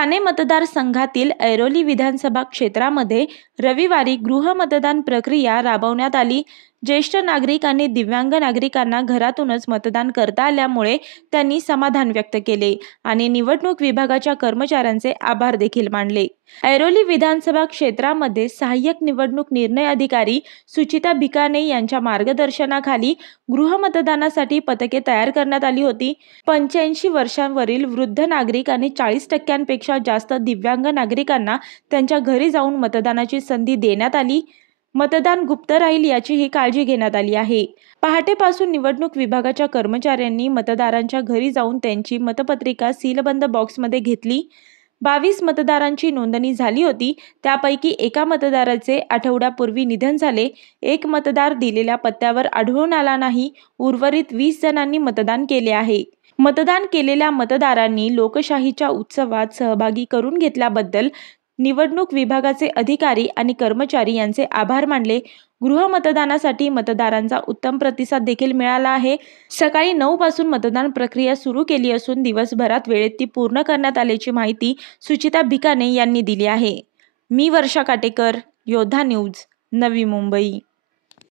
ठाणे मतदारसंघातील ऐरोली विधानसभा क्षेत्रामध्ये रविवारी गृहमतदान प्रक्रिया राबवण्यात आली। ज्येष्ठ नागरिक आणि दिव्यांग नागरिकांना घरातूनच मतदान करता आल्यामुळे त्यांनी समाधान व्यक्त केले आणि निवडणूक विभागाच्या कर्मचाऱ्यांचे आभार देखील मानले। ऐरोली विधानसभा क्षेत्रामध्ये सहाय्यक निवडणूक निर्णय अधिकारी सुचिता भिकाणे यांच्या मार्गदर्शनाखाली गृहमतदानासाठी पथके तयार करण्यात आली होती। 85 वर्षांवरील वृद्ध नागरिक आणि 40% जास्त दिव्यांग नागरिकांना त्यांच्या घरी जाऊन मतदानाची संधी देण्यात आली। मतदान गुप्त राहील याचीही काळजी घेण्यात आली आहे। पहाटेपासून निवडणूक विभागाच्या कर्मचाऱ्यांनी मतदारांच्या घरी जाऊन त्यांची मतपत्रिका सीलबंद बॉक्समध्ये घेतली। 22 मतदारांची नोंदणी झाली होती, त्यापैकी एका मतदाराचे आठवड्यापूर्वी निधन झाले। एक मतदार दिलेल्या पत्त्यावर आढळून आला नाही। उर्वरित 20 जणांनी मतदान केले आहे। मतदान केलेल्या मतदारांनी लोकशाहीच्या उत्सवात सहभागी करून घेतल्याबद्दल निवडणूक विभागाचे अधिकारी आणि कर्मचारी यांचे आभार मानले। गृहमतदानासाठी मतदारांचा उत्तम प्रतिसाद देखील मिळाला आहे। सकाळी 9 पासून मतदान प्रक्रिया सुरू केली असून दिवसभरात वेळेत ती पूर्ण करण्यात आल्याची माहिती सुचिता भिकाणे यांनी दिली आहे। मी वर्षा काटेकर, योद्धा न्यूज, नवी मुंबई।